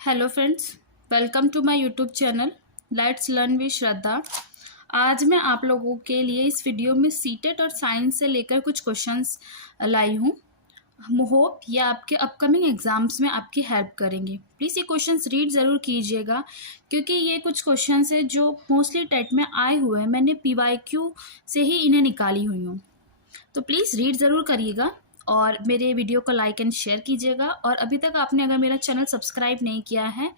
Hello friends, welcome to my YouTube channel let's learn with Shraddha. आज मैं आप लोगों के लिए इस वीडियो में सीटेट और साइंस से लेकर कुछ क्वेश्चंस लाई हूँ। होप ये आपके अपकमिंग एग्जाम्स में आपकी हेल्प करेंगे। प्लीज़ ये क्वेश्चंस रीड ज़रूर कीजिएगा क्योंकि ये कुछ क्वेश्चंस है जो मोस्टली टेट में आए हुए हैं। मैंने PYQ से ही इन्हें निकाली हुई हूँ, तो प्लीज़ रीड ज़रूर करिएगा और मेरे वीडियो को लाइक एंड शेयर कीजिएगा। और अभी तक आपने अगर मेरा चैनल सब्सक्राइब नहीं किया है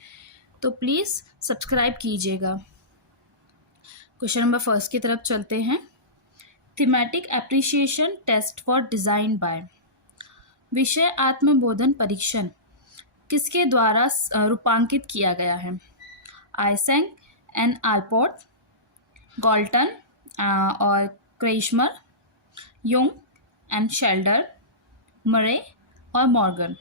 तो प्लीज़ सब्सक्राइब कीजिएगा। क्वेश्चन नंबर फर्स्ट की तरफ चलते हैं। Thematic appreciation test for design by. विषय आत्मबोधन परीक्षण किसके द्वारा रूपांकित किया गया है? आइसेंग एंड आल्पोर्ट, गॉल्टन और क्रेशमर, युंग एंड शेल्डर, मरे और मॉर्गन।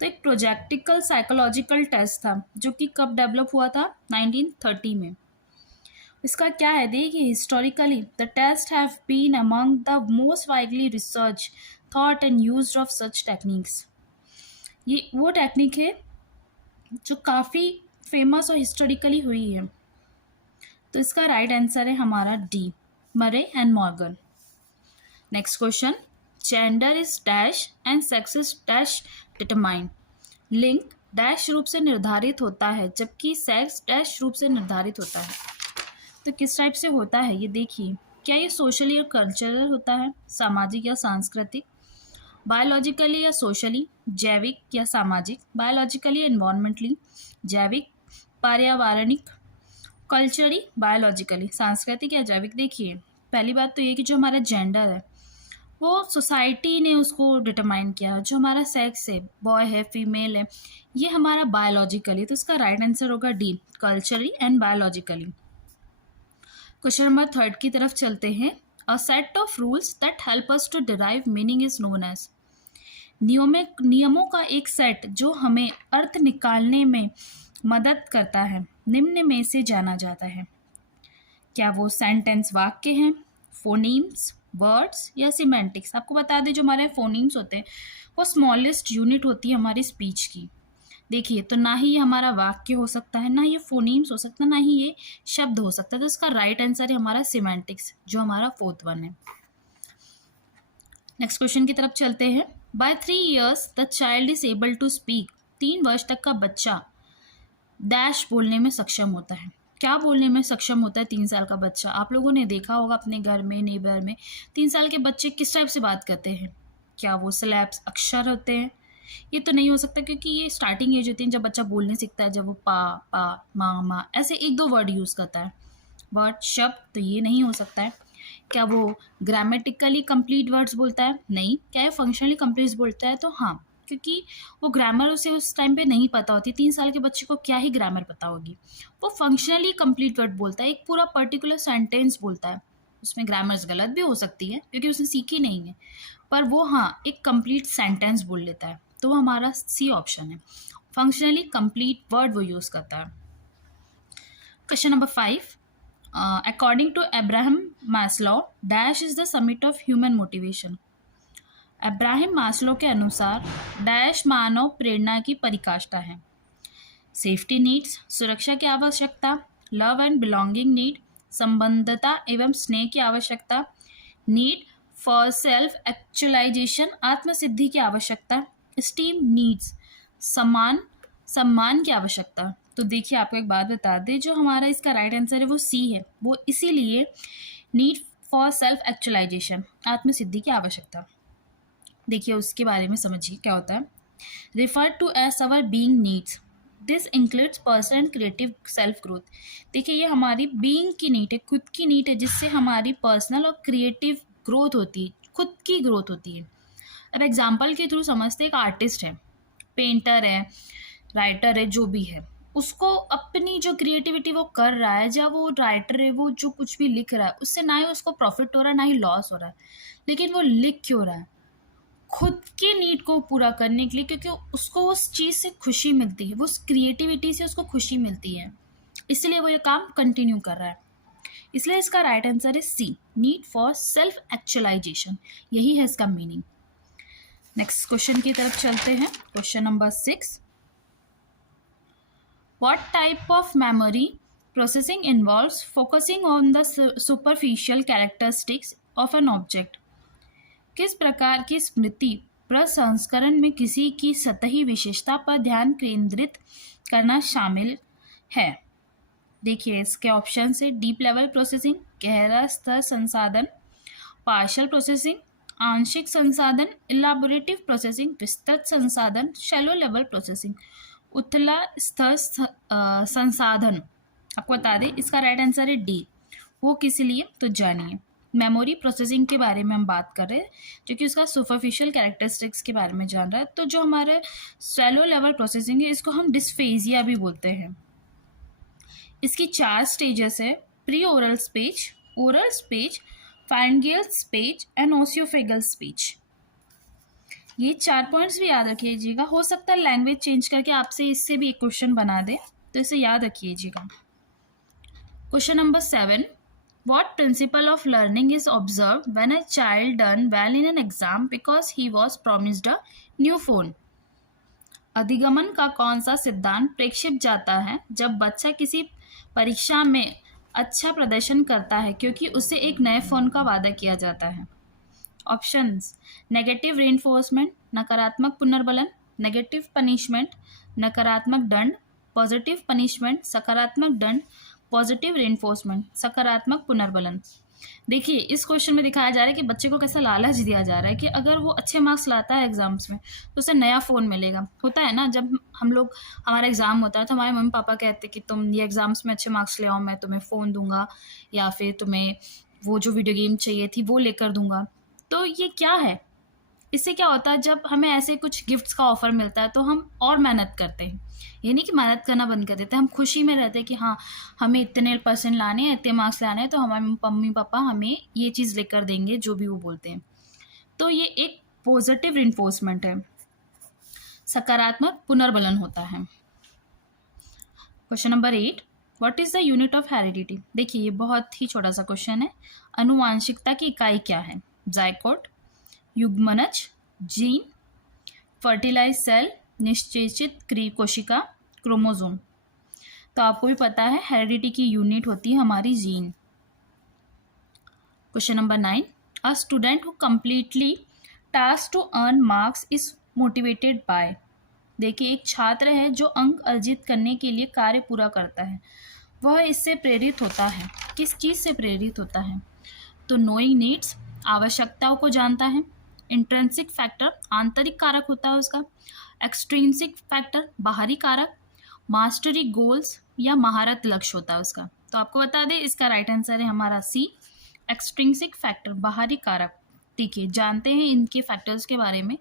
तो एक प्रोजेक्टिकल साइकोलॉजिकल टेस्ट था जो कि कब डेवलप हुआ था? 1930 में। इसका क्या है देखिए, historically the test have been among the most widely research thought and used of such techniques. ये वो टेक्निक है जो काफ़ी फेमस और हिस्टोरिकली हुई है। तो इसका राइट आंसर है हमारा डी, मरे and Morgan. Next question. Gender is dash and sex is dash determined. लिंग डैश रूप से निर्धारित होता है जबकि सेक्स डैश रूप से निर्धारित होता है। तो किस टाइप से होता है ये देखिए। क्या ये सोशली और कल्चरल होता है, सामाजिक या सांस्कृतिक, बायोलॉजिकली या सोशली, जैविक या सामाजिक, बायोलॉजिकली एनवायरमेंटली, जैविक, पर्यावरणिक, कल्चरली, बायोलॉजिकली, सांस्कृतिक या जैविक। देखिए पहली बात तो ये कि जो हमारा जेंडर है वो सोसाइटी ने उसको डिटरमाइन किया। जो हमारा सेक्स है, बॉय है, फीमेल है, ये हमारा बायोलॉजिकली। तो इसका राइट आंसर होगा D, culturally and biologically. Question number third की तरफ चलते हैं। A set of rules that help us to derive meaning is known as. नियमों का एक सेट जो हमें अर्थ निकालने में मदद करता है निम्न में से जाना जाता है। क्या वो सेंटेंस वाक्य हैं, फोनीम्स, वर्ड्स या सिमेंटिक्स? आपको बता दें जो हमारे फोनीम्स होते हैं वो स्मॉलेस्ट यूनिट होती है हमारी स्पीच की। देखिए तो ना ही ये हमारा वाक्य हो सकता है, ना ये फोनीम्स हो सकता है, ना ही ये शब्द हो सकता है। तो इसका राइट आंसर है हमारा सिमेंटिक्स, जो हमारा फोर्थ वन है। नेक्स्ट क्वेश्चन की तरफ चलते हैं। By 3 years the child is able to speak. 3 वर्ष तक का बच्चा डैश बोलने में सक्षम होता है। क्या बोलने में सक्षम होता है 3 साल का बच्चा? आप लोगों ने देखा होगा अपने घर में, नेबर में 3 साल के बच्चे किस टाइप से बात करते हैं। क्या वो सिलैब्स, अक्षर होते हैं? ये तो नहीं हो सकता क्योंकि ये स्टार्टिंग एज होती है जब बच्चा बोलने सीखता है, जब वो पा पा मा ऐसे 1-2 वर्ड यूज़ करता है। वर्ड, शब्द, तो ये नहीं हो सकता है। क्या वो ग्रामेटिकली कंप्लीट वर्ड्स बोलता है? नहीं। क्या ये फंक्शनली कंप्लीट बोलता है? तो हाँ, क्योंकि वो ग्रामर उसे उस टाइम पे नहीं पता होती। 3 साल के बच्चे को क्या ही ग्रामर पता होगी। वो फंक्शनली कंप्लीट वर्ड बोलता है, एक पूरा पर्टिकुलर सेंटेंस बोलता है। उसमें ग्रामर्स गलत भी हो सकती है क्योंकि उसने सीखी नहीं है, पर वो हाँ एक कंप्लीट सेंटेंस बोल लेता है। तो वो हमारा सी ऑप्शन है, फंक्शनली कंप्लीट वर्ड वो यूज़ करता है। Question number 5। According to Abraham Maslow dash is the summit of human motivation. Abraham Maslow के अनुसार डैश मानव प्रेरणा की परिकाष्ठा है। सेफ्टी नीड्स, सुरक्षा की आवश्यकता, लव एंड बिलोंगिंग नीड, संबंधता एवं स्नेह की आवश्यकता, नीड फॉर सेल्फ एक्चुअलाइजेशन, आत्मसिद्धि की आवश्यकता, स्टीम नीड्स, सम्मान की आवश्यकता। तो देखिए आपको एक बात बता दें, जो हमारा इसका राइट आंसर है वो सी है। वो इसीलिए नीड फॉर सेल्फ एक्चुअलाइजेशन, आत्मसिद्धि की आवश्यकता। देखिए उसके बारे में समझिए क्या होता है। Refer to as our being needs, this includes personal and creative self growth. देखिए ये हमारी बीइंग की नीड है, खुद की नीड है, जिससे हमारी पर्सनल और क्रिएटिव ग्रोथ होती है, खुद की ग्रोथ होती है। अब एग्जाम्पल के थ्रू समझते, एक आर्टिस्ट है, पेंटर है, राइटर है, जो भी है, उसको अपनी जो क्रिएटिविटी वो कर रहा है, जब वो राइटर है, वो जो कुछ भी लिख रहा है उससे ना ही उसको प्रॉफिट हो रहा है ना ही लॉस हो रहा है, लेकिन वो लिख क्यों रहा है? खुद की नीड को पूरा करने के लिए, क्योंकि उसको उस चीज़ से खुशी मिलती है, वो उस क्रिएटिविटी से उसको खुशी मिलती है, इसलिए वो ये काम कंटिन्यू कर रहा है। इसलिए इसका राइट आंसर है सी, नीड फॉर सेल्फ एक्चुअलाइजेशन, यही है इसका मीनिंग। नेक्स्ट क्वेश्चन की तरफ चलते हैं। Question number 6। What type of memory processing involves focusing on the superficial characteristics of an object? किस प्रकार की स्मृति प्रसंस्करण में किसी की सतही विशेषता पर ध्यान केंद्रित करना शामिल है? देखिए इसके ऑप्शन है डीप लेवल प्रोसेसिंग, गहरा स्तर संसाधन, पार्शियल प्रोसेसिंग, आंशिक संसाधन, इलाबोरेटिव प्रोसेसिंग, विस्तृत संसाधन, शैलो लेवल प्रोसेसिंग, उथला स्तर संसाधन। आपको बता दें इसका राइट आंसर है डी। वो किस लिए तो जानिए। मेमोरी प्रोसेसिंग के बारे में हम बात कर रहे हैं, जो कि उसका सुपरफिशियल कैरेक्टरिस्टिक्स के बारे में जान रहा है। तो जो हमारे शैलो लेवल प्रोसेसिंग है इसको हम डिस्फेजिया भी बोलते हैं। इसकी 4 स्टेजेस है, pre oral speech, oral speech, pharyngeal speech and oesophageal speech. ये 4 पॉइंट्स भी याद रखिएगा। हो सकता है लैंग्वेज चेंज करके आपसे इससे भी एक क्वेश्चन बना दे, तो इसे याद रखिएगा। Question number 7, What principle of learning is observed when a child done well in an exam because he was promised a new phone? अधिगमन का कौन सा सिद्धांत प्रेक्षित जाता है जब बच्चा किसी परीक्षा में अच्छा प्रदर्शन करता है क्योंकि उसे एक नए फ़ोन का वादा किया जाता है? ऑप्शंस: नेगेटिव रीइंफोर्समेंट, नकारात्मक पुनर्बलन, नेगेटिव पनिशमेंट, नकारात्मक दंड, पॉजिटिव पनिशमेंट, सकारात्मक दंड, पॉजिटिव रीइंफोर्समेंट, सकारात्मक पुनर्बलन। देखिए इस क्वेश्चन में दिखाया जा रहा है कि बच्चे को कैसा लालच दिया जा रहा है कि अगर वो अच्छे मार्क्स लाता है एग्जाम्स में तो उसे नया फ़ोन मिलेगा। होता है ना, जब हम लोग हमारा एग्ज़ाम होता है तो हमारे मम्मी पापा कहते हैं कि तुम ये एग्ज़ाम्स में अच्छे मार्क्स ले आओ, मैं तुम्हें फ़ोन दूंगा या फिर तुम्हें वो जो वीडियो गेम चाहिए थी वो लेकर दूंगा। तो ये क्या है, इससे क्या होता है जब हमें ऐसे कुछ गिफ्ट्स का ऑफ़र मिलता है तो हम और मेहनत करते हैं। ये नहीं कि मेहनत करना बंद कर देते हैं, हम खुशी में रहते हैं कि हाँ हमें इतने % लाने हैं, इतने मार्क्स लाने हैं, तो हमारे मम्मी पापा हमें ये चीज़ लेकर देंगे जो भी वो बोलते हैं। तो ये एक पॉजिटिव रिइंफोर्समेंट है, सकारात्मक पुनर्बलन होता है। Question number 8, what is the unit of heredity? देखिए ये बहुत ही छोटा सा क्वेश्चन है। अनुवांशिकता की इकाई क्या है? जायकोट, युग्मनज, जीन, फर्टिलाइज सेल, निश्चेचित कोशिका, क्रोमोसोम। तो आपको भी पता है हेरिडिटी की यूनिट होती है हमारी gene. Question number 9, a student who completely task to earn marks is motivated by. देखिए एक छात्र है जो अंक अर्जित करने के लिए कार्य पूरा करता है, वह इससे प्रेरित होता है। किस चीज़ से प्रेरित होता है? तो नोइंग नीड्स, आवश्यकताओं को जानता है। इंट्रिंसिक फैक्टर, आंतरिक कारक होता है उसका। एक्सट्रिंसिक फैक्टर, बाहरी कारक। मास्टरी गोल्स या महारत लक्ष्य होता है उसका। तो आपको बता दें इसका राइट आंसर है हमारा सी, एक्सट्रिंसिक फैक्टर, बाहरी कारक। ठीक है, जानते हैं इनके फैक्टर्स के बारे में।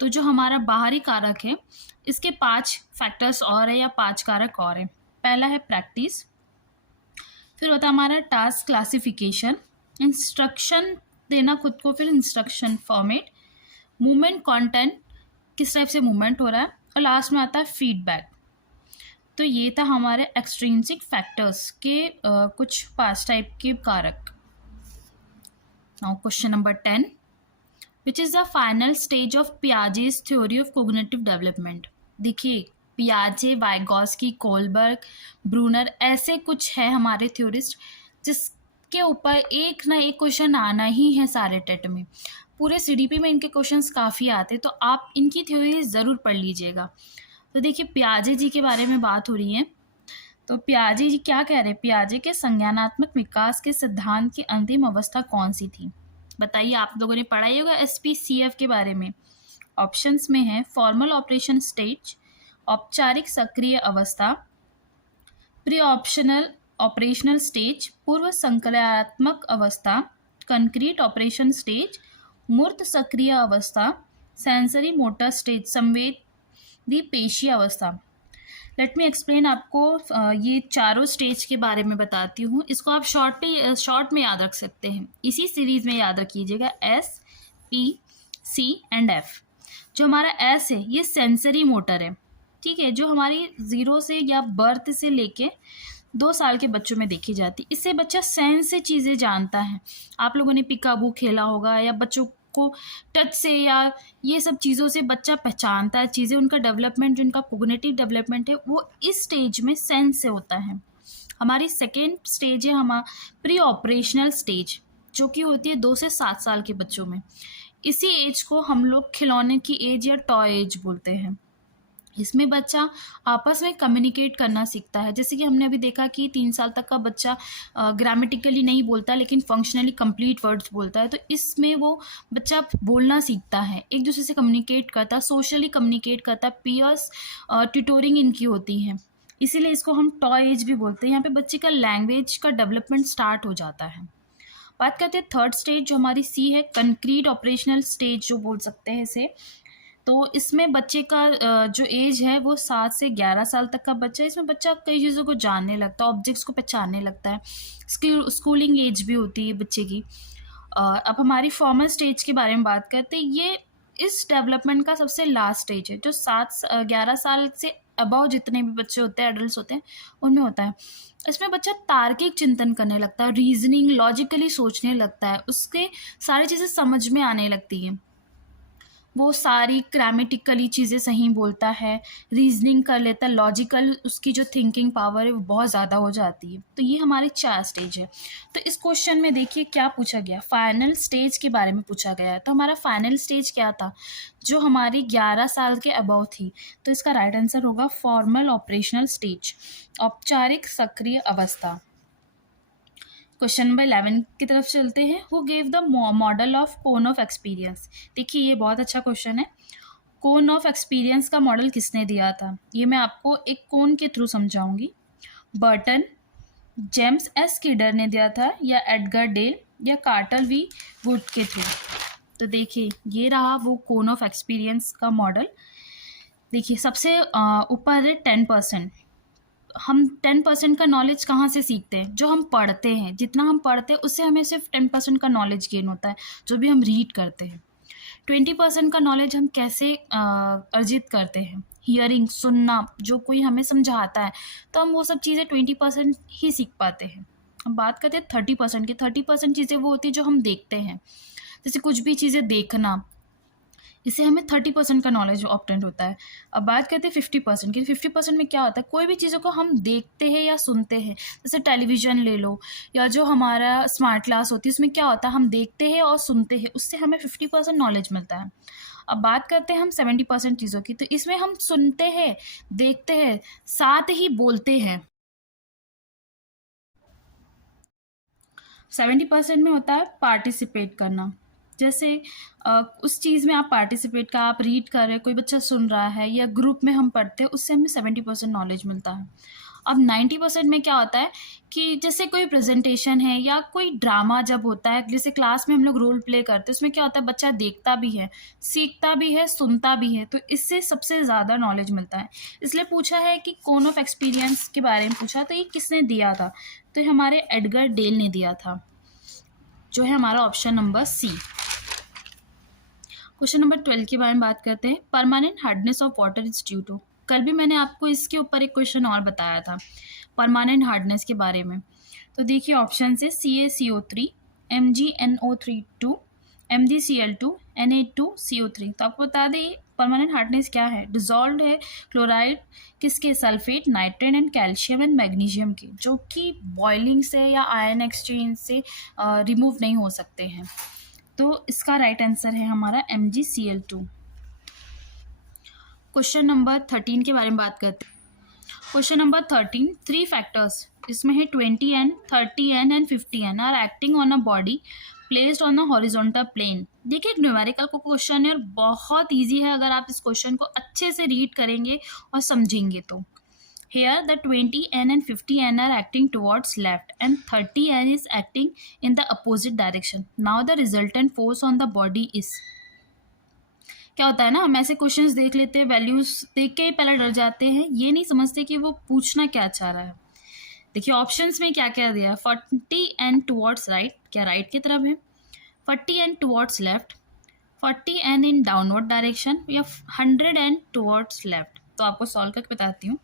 तो जो हमारा बाहरी कारक है इसके 5 फैक्टर्स और है या 5 कारक और है। पहला है प्रैक्टिस, फिर होता है हमारा टास्क क्लासिफिकेशन, इंस्ट्रक्शन देना खुद को, फिर इंस्ट्रक्शन फॉर्मेट, मूवमेंट कंटेंट, किस टाइप से मूवमेंट हो रहा है, और लास्ट में आता है फीडबैक। तो ये था हमारे एक्सट्रिंसिक फैक्टर्स के कुछ 5 टाइप के कारक। Now question number 10, which is the final stage of Piaget's theory of cognitive development? देखिए पियाजे, वाइगॉस्की, कोलबर्ग, ब्रूनर, ऐसे कुछ है हमारे थ्योरिस्ट जिसके ऊपर एक ना एक क्वेश्चन आना ही है सारे टेट में। पूरे सीडीपी में इनके क्वेश्चंस काफ़ी आते, तो आप इनकी थ्योरी ज़रूर पढ़ लीजिएगा। तो देखिए पियाजे जी के बारे में बात हो रही है। तो पियाजे जी क्या कह रहे हैं? पियाजे के संज्ञानात्मक विकास के सिद्धांत की अंतिम अवस्था कौन सी थी? बताइए, आप लोगों ने पढ़ा ही होगा SPCF के बारे में। ऑप्शंस में है फॉर्मल ऑपरेशन स्टेज, औपचारिक सक्रिय अवस्था, प्री ऑप्शनल ऑपरेशनल स्टेज, पूर्व संक्रियात्मक अवस्था, कंक्रीट ऑपरेशन स्टेज, मूर्त सक्रिय अवस्था, सेंसरी मोटर स्टेज, संवेदी पेशी अवस्था। लेट मी एक्सप्लेन आपको ये चारों स्टेज के बारे में बताती हूँ। इसको आप शॉर्ट में याद रख सकते हैं, इसी सीरीज में याद रखिएगा S, P, C and F। जो हमारा S है ये सेंसरी मोटर है, ठीक है, जो हमारी 0 से या बर्थ से लेके 2 साल के बच्चों में देखी जाती। इससे बच्चा सेंस से चीज़ें जानता है। आप लोगों ने पिकाबू खेला होगा या बच्चों को टच से या ये सब चीज़ों से बच्चा पहचानता है चीज़ें, उनका डेवलपमेंट, जो उनका कोग्निटिव डेवलपमेंट है वो इस स्टेज में सेंस से होता है। हमारी सेकेंड स्टेज है प्री ऑपरेशनल स्टेज, जो कि होती है 2 से 7 साल के बच्चों में। इसी एज को हम लोग खिलौने की एज या टॉय एज बोलते हैं। इसमें बच्चा आपस में कम्युनिकेट करना सीखता है। जैसे कि हमने अभी देखा कि 3 साल तक का बच्चा ग्रामेटिकली नहीं बोलता लेकिन फंक्शनली कंप्लीट वर्ड्स बोलता है, तो इसमें वो बच्चा बोलना सीखता है, एक दूसरे से कम्युनिकेट करता है, सोशली कम्युनिकेट करता है, पीयर्स ट्यूटोरिंग इनकी होती है, इसीलिए इसको हम टॉय एज भी बोलते हैं। यहाँ पे बच्चे का लैंग्वेज का डेवलपमेंट स्टार्ट हो जाता है। बात करते हैं थर्ड स्टेज जो हमारी सी है, कंक्रीट ऑपरेशनल स्टेज जो बोल सकते हैं इसे। तो इसमें बच्चे का जो एज है वो 7 से 11 साल तक का बच्चा है। इसमें बच्चा कई चीज़ों को जानने लगता है, ऑब्जेक्ट्स को पहचानने लगता है, स्कूलिंग एज भी होती है बच्चे की। अब हमारी फॉर्मल स्टेज के बारे में बात करते हैं। ये इस डेवलपमेंट का सबसे लास्ट स्टेज है, जो 11 साल से अबव जितने भी बच्चे होते हैं, एडल्ट होते हैं, उनमें होता है। इसमें बच्चा तार्किक चिंतन करने लगता है, रीजनिंग, लॉजिकली सोचने लगता है, उसके सारी चीज़ें समझ में आने लगती हैं, वो सारी ग्रामेटिकली चीज़ें सही बोलता है, रीजनिंग कर लेता है, लॉजिकल उसकी जो थिंकिंग पावर है वो बहुत ज़्यादा हो जाती है। तो ये हमारे 4 स्टेज है। तो इस क्वेश्चन में देखिए क्या पूछा गया, फाइनल स्टेज के बारे में पूछा गया है। तो हमारा फाइनल स्टेज क्या था, जो हमारी 11 साल के अबव थी। तो इसका राइट आंसर होगा फॉर्मल ऑपरेशनल स्टेज, औपचारिक सक्रिय अवस्था। क्वेश्चन नंबर 11 की तरफ चलते हैं। Who gave the model of cone of experience. देखिए ये बहुत अच्छा क्वेश्चन है। कोन ऑफ एक्सपीरियंस का मॉडल किसने दिया था, ये मैं आपको एक कोन के थ्रू समझाऊंगी। बर्टन, जेम्स एस स्कीडर ने दिया था, या एडगर डेल, या कार्टर वी वुड के थ्रू। तो देखिए ये रहा वो कोन ऑफ एक्सपीरियंस का मॉडल। देखिए सबसे ऊपर है 10%। हम 10% का नॉलेज कहाँ से सीखते हैं, जो हम पढ़ते हैं। जितना हम पढ़ते हैं उससे हमें सिर्फ 10% का नॉलेज गेन होता है, जो भी हम रीड करते हैं। 20% का नॉलेज हम कैसे अर्जित करते हैं, हियरिंग, सुनना, जो कोई हमें समझाता है, तो हम वो सब चीज़ें 20% ही सीख पाते हैं। हम बात करते हैं 30% की। 30% चीज़ें वो होती है जो हम देखते हैं, जैसे कुछ भी चीज़ें देखना, इससे हमें 30% का नॉलेज ऑब्टेन होता है। अब बात करते हैं 50% की। 50% में क्या होता है, कोई भी चीज़ों को हम देखते हैं या सुनते हैं, जैसे टेलीविज़न ले लो, या जो हमारा स्मार्ट क्लास होती है, उसमें क्या होता है, हम देखते हैं और सुनते हैं, उससे हमें 50% नॉलेज मिलता है। अब बात करते हैं हम 70% चीज़ों की। तो इसमें हम सुनते हैं, देखते हैं, साथ ही बोलते हैं। 70% में होता है पार्टिसिपेट करना, जैसे उस चीज़ में आप पार्टिसिपेट का, आप रीड कर रहे हैं, कोई बच्चा सुन रहा है, या ग्रुप में हम पढ़ते हैं, उससे हमें 70% नॉलेज मिलता है। अब 90% में क्या होता है कि जैसे कोई प्रेजेंटेशन है या कोई ड्रामा जब होता है, जैसे क्लास में हम लोग रोल प्ले करते हैं, उसमें क्या होता है, बच्चा देखता भी है, सीखता भी है, सुनता भी है, तो इससे सबसे ज़्यादा नॉलेज मिलता है। इसलिए पूछा है कि कोन ऑफ एक्सपीरियंस के बारे में पूछा, तो ये किसने दिया था, तो ये हमारे एडगर डेल ने दिया था, जो है हमारा option number C. Question number 12 के बारे में बात करते हैं। Permanent hardness of water is due to. कल भी मैंने आपको इसके ऊपर एक क्वेश्चन और बताया था परमानेंट हार्डनेस के बारे में। तो देखिए ऑप्शन से CaCO3, MgNO32, MgCl2, Na2CO3। तो आपको बता दें परमानेंट हार्डनेस क्या है, डिजॉल्व है क्लोराइड किसके, sulphate, nitrate and calcium and magnesium के, जो कि बॉइलिंग से या आयन एक्सचेंज से रिमूव नहीं हो सकते हैं। तो इसका राइट आंसर है हमारा MgCl2। क्वेश्चन नंबर 13 के बारे में बात करते हैं। क्वेश्चन नंबर 13, 3 फैक्टर्स, इसमें है 20N, 30N and 50N are acting on a body placed on a horizontal plane. देखिए एक न्यूमेरिकल को क्वेश्चन है और बहुत ईजी है, अगर आप इस क्वेश्चन को अच्छे से रीड करेंगे और समझेंगे तो। Here the 20N and 50N are acting towards left and 30N is acting in the opposite direction. Now the resultant force on the body is। क्या होता है ना, हम ऐसे क्वेश्चंस देख लेते हैं, वैल्यूज देख के ही पहले डर जाते हैं, ये नहीं समझते कि वो पूछना क्या चाह रहा है। देखिए ऑप्शंस में क्या क्या दिया है, 40N टुवर्ड्स राइट, क्या राइट की तरफ है, 40N towards left, 40N in downward direction, या 100N टुवर्ड्स लेफ्ट। तो आपको सॉल्व करके बताती हूँ।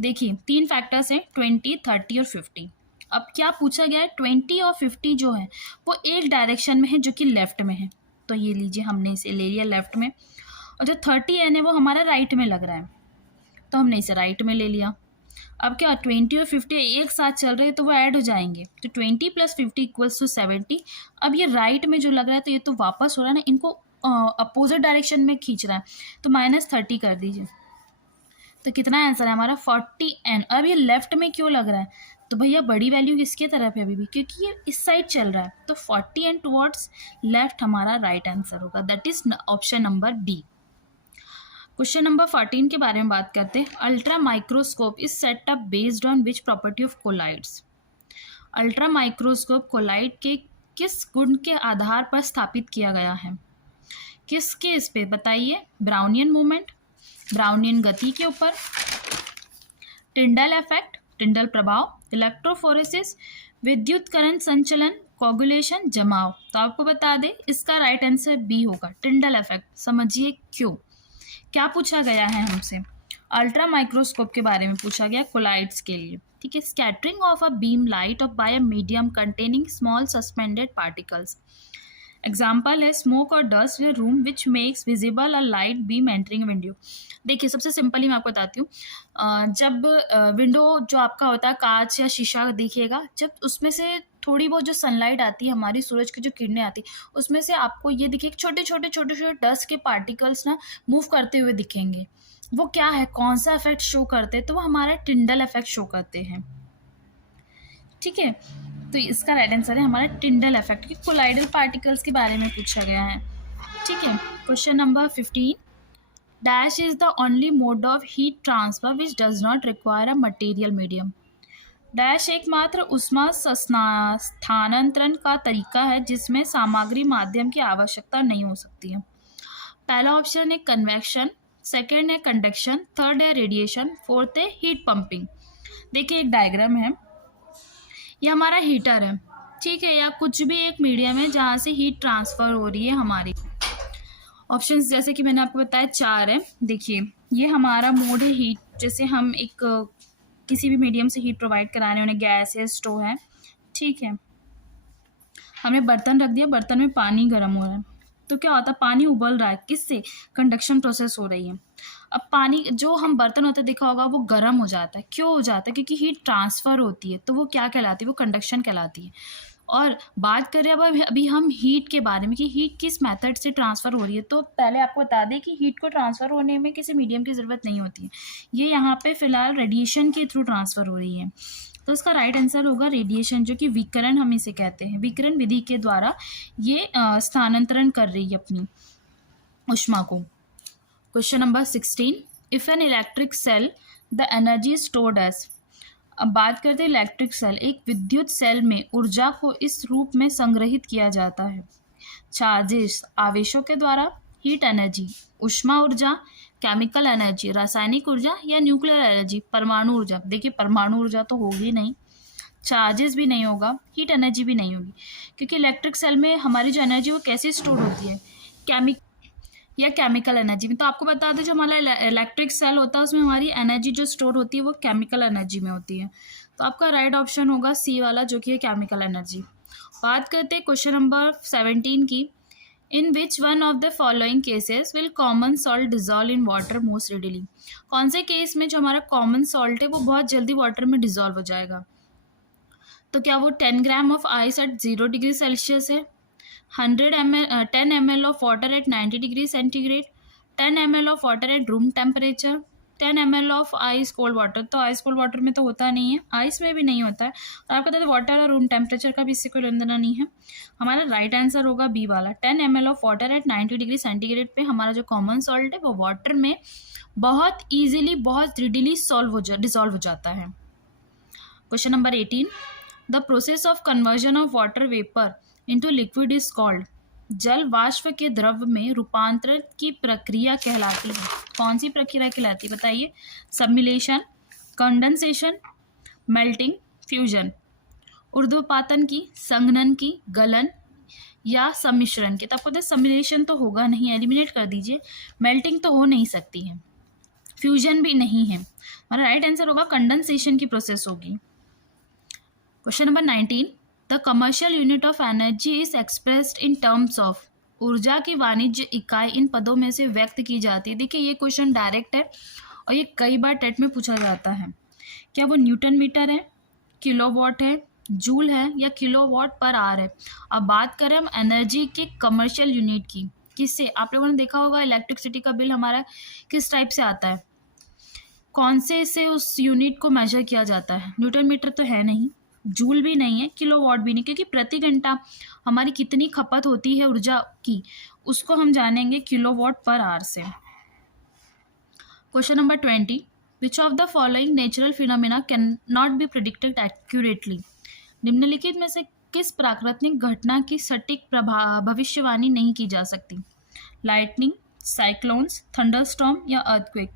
देखिए 3 फैक्टर्स हैं, 20, 30 और 50। अब क्या पूछा गया है, 20 और 50 जो है वो एक डायरेक्शन में है, जो कि लेफ्ट में है, तो ये लीजिए हमने इसे ले लिया लेफ्ट में, और जो 30n है वो हमारा राइट में लग रहा है, तो हमने इसे राइट में ले लिया। अब क्या 20 और 50 एक साथ चल रहे हैं तो वो ऐड हो जाएंगे, तो 20 + 50 = 70। अब ये राइट में जो लग रहा है तो ये तो वापस हो रहा है ना, इनको अपोजिट डायरेक्शन में खींच रहा है, तो -30 कर दीजिए। तो कितना आंसर है हमारा 40n। अब ये लेफ्ट में क्यों लग रहा है, तो भैया बड़ी वैल्यू किसके तरफ है अभी भी, क्योंकि ये इस साइड चल रहा है, तो 40n टुवर्ड्स लेफ्ट हमारा राइट आंसर होगा, that is option number D. Question number 14 के बारे में बात करते हैं। Ultra microscope is set up based on which property of colloids. Ultra microscope colloid के किस गुण के आधार पर स्थापित किया गया है, किसके इस पे बताइए, ब्राउनियन मूवमेंट, ब्राउनियन गति के ऊपर, टिंडल इफेक्ट, टिंडल प्रभाव, इलेक्ट्रोफोरेसिस, विद्युत करंट संचलन, कोगुलेशन, जमाव। तो आपको बता दें इसका राइट आंसर बी होगा, टिंडल इफेक्ट। समझिए क्यों, क्या पूछा गया है हमसे, अल्ट्रा माइक्रोस्कोप के बारे में पूछा गया कोलाइड्स के लिए, ठीक है। Scattering of a beam light of by a medium containing small suspended particles. Example है स्मोक और dust in room which makes visible a light beam entering window. देखिए सबसे सिंपली मैं आपको बताती हूँ, जब विंडो जो आपका होता है कांच या शीशा देखिएगा, जब उसमें से थोड़ी बहुत जो सनलाइट आती है, हमारी सूरज की जो किरणें आती है, उसमें से आपको ये दिखे छोटे छोटे डस्ट के पार्टिकल्स ना मूव करते हुए दिखेंगे। वो क्या है, कौन सा इफेक्ट शो करते हैं, तो वो हमारा टिंडल इफेक्ट शो करते हैं, ठीक है। तो इसका राइट आंसर है हमारा टिंडल इफेक्ट, कि कोलाइडल पार्टिकल्स के बारे में पूछा गया है, ठीक है। Question number 15, dash is the only mode of heat transfer which does not require a material medium. Dash एकमात्र उष्मा स्थानांतरण का तरीका है जिसमें सामग्री माध्यम की आवश्यकता नहीं हो सकती है। पहला ऑप्शन है कन्वेक्शन, सेकेंड है कंडक्शन, थर्ड है रेडिएशन, फोर्थ है हीट पंपिंग। देखिए एक डायग्राम है, ये हमारा हीटर है, ठीक है, या कुछ भी एक मीडियम है जहाँ से हीट ट्रांसफर हो रही है हमारी। ऑप्शंस जैसे कि मैंने आपको बताया 4 है। देखिए ये हमारा मोड है हीट, जैसे हम एक किसी भी मीडियम से हीट प्रोवाइड करा रहे हैं, उन्हें गैस है, स्टोव है, ठीक है। हमने बर्तन रख दिया, बर्तन में पानी गर्म हो रहा है, तो क्या होता है पानी उबल रहा है, किससे, कंडक्शन प्रोसेस हो रही है। अब पानी जो हम बर्तन होते देखा होगा वो गर्म हो जाता है, क्यों हो जाता है, क्योंकि हीट ट्रांसफ़र होती है, तो वो क्या कहलाती है, वो कंडक्शन कहलाती है। और बात करें अब अभी हम हीट के बारे में कि हीट किस मेथड से ट्रांसफ़र हो रही है, तो पहले आपको बता दें कि हीट को ट्रांसफ़र होने में किसी मीडियम की ज़रूरत नहीं होती है, ये यहाँ पे फ़िलहाल रेडिएशन के थ्रू ट्रांसफ़र हो रही है। तो इसका राइट आंसर होगा रेडिएशन, जो कि विकिरण हम इसे कहते हैं, विकिरण विधि के द्वारा ये स्थानांतरण कर रही है अपनी ऊष्मा को। Question number 16, if an electric cell the energy stored as. अब बात करते हैं इलेक्ट्रिक सेल, एक विद्युत सेल में ऊर्जा को इस रूप में संग्रहित किया जाता है, चार्जेस आवेशों के द्वारा, हीट एनर्जी ऊष्मा ऊर्जा, केमिकल एनर्जी रासायनिक ऊर्जा, या न्यूक्लियर एनर्जी परमाणु ऊर्जा। देखिए परमाणु ऊर्जा तो होगी नहीं, चार्जेस भी नहीं होगा, हीट एनर्जी भी नहीं होगी, क्योंकि इलेक्ट्रिक सेल में हमारी जो एनर्जी वो कैसे स्टोर होती है, केमिकल एनर्जी में। तो आपको बता दें जो हमारा इलेक्ट्रिक सेल होता है उसमें हमारी एनर्जी जो स्टोर होती है वो केमिकल एनर्जी में होती है, तो आपका राइट ऑप्शन होगा सी वाला, जो कि है केमिकल एनर्जी। बात करते हैं क्वेश्चन नंबर 17 की, in which one of the following cases will common salt dissolve in water most readily. कौन से केस में जो हमारा कॉमन सॉल्ट है वो बहुत जल्दी वाटर में डिजॉल्व हो जाएगा, तो क्या वो 10 gram of ice eight 0 degree Celsius है, 10 ml of water at 90 degree centigrade, 10 ml of water at room temperature, 10 ml of ice cold water. तो आइस कोल्ड वाटर में तो होता नहीं है, आइस में भी नहीं होता है, और आपको पता है वाटर और रूम टेम्परेचर का भी इससे कोई लेन देना नहीं है। हमारा राइट आंसर होगा बी वाला, 10 ml of water at 90 degree centigrade पे हमारा जो कॉमन सॉल्ट है वो वाटर में बहुत ईजिली बहुत रिडीली डिजॉल्व हो जाता है। Question number 18, the process of conversion of water vapour into liquid is called. जल वाष्प के द्रव में रूपांतरण की प्रक्रिया कहलाती है, कौन सी प्रक्रिया कहलाती है बताइए, सबमिलेशन, कंडेंसेशन, मेल्टिंग, फ्यूजन, ऊर्ध्वपातन की, संघनन की, गलन, या सम्मिश्रण की। तो आपको सबमिलेशन तो होगा नहीं, एलिमिनेट कर दीजिए, मेल्टिंग तो हो नहीं सकती है, फ्यूजन भी नहीं है, हमारा राइट आंसर होगा कंडेंसेशन की प्रोसेस होगी। Question number 19, the commercial unit of energy is expressed in terms of. ऊर्जा की वाणिज्य इकाई इन पदों में से व्यक्त की जाती है। देखिए ये क्वेश्चन डायरेक्ट है और ये कई बार टेट में पूछा जाता है। क्या वो न्यूटन मीटर है, किलोवाट है, जूल है या किलोवाट पर आवर है। अब बात करें हम एनर्जी के कमर्शियल यूनिट की, किससे, आप लोगों ने देखा होगा इलेक्ट्रिसिटी का बिल हमारा किस टाइप से आता है, कौन से से उस यूनिट को मेजर किया जाता है। न्यूटन मीटर तो है नहीं, जूल भी नहीं है, किलोवाट भी नहीं, क्योंकि प्रति घंटा हमारी कितनी खपत होती है ऊर्जा की उसको हम जानेंगे किलोवाट पर आवर से। Question number 20, which of the following natural phenomena can not be predicted accurately. निम्नलिखित में से किस प्राकृतिक घटना की सटीक भविष्यवाणी नहीं की जा सकती। लाइटनिंग, साइक्लोन्स, थंडरस्टॉर्म या अर्थक्वेक।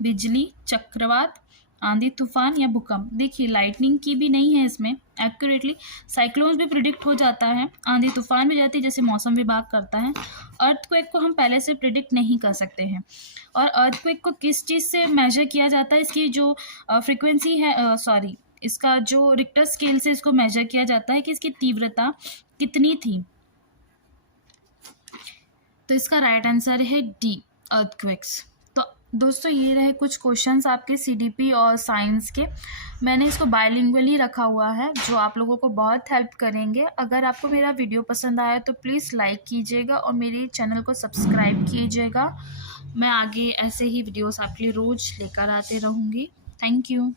बिजली, चक्रवात, आंधी तूफान या भूकंप। देखिए लाइटनिंग की भी नहीं है इसमें एक्यूरेटली, साइक्लोन्स भी प्रिडिक्ट हो जाता है, आंधी तूफान भी जाती है जैसे मौसम विभाग करता है। अर्थक्वेक को हम पहले से प्रिडिक्ट नहीं कर सकते हैं। और अर्थक्वेक को किस चीज़ से मेजर किया जाता है, इसकी जो फ्रिक्वेंसी है, सॉरी इसका जो रिक्टर स्केल से इसको मेजर किया जाता है कि इसकी तीव्रता कितनी थी। तो इसका राइट आंसर है डी, अर्थक्वेक्स। तो दोस्तों ये रहे कुछ क्वेश्चंस आपके सीडीपी और साइंस के। मैंने इसको बायलिंगुअली रखा हुआ है जो आप लोगों को बहुत हेल्प करेंगे। अगर आपको मेरा वीडियो पसंद आया तो प्लीज़ लाइक कीजिएगा और मेरे चैनल को सब्सक्राइब कीजिएगा। मैं आगे ऐसे ही वीडियोस आपके लिए रोज़ लेकर आते रहूँगी। Thank you.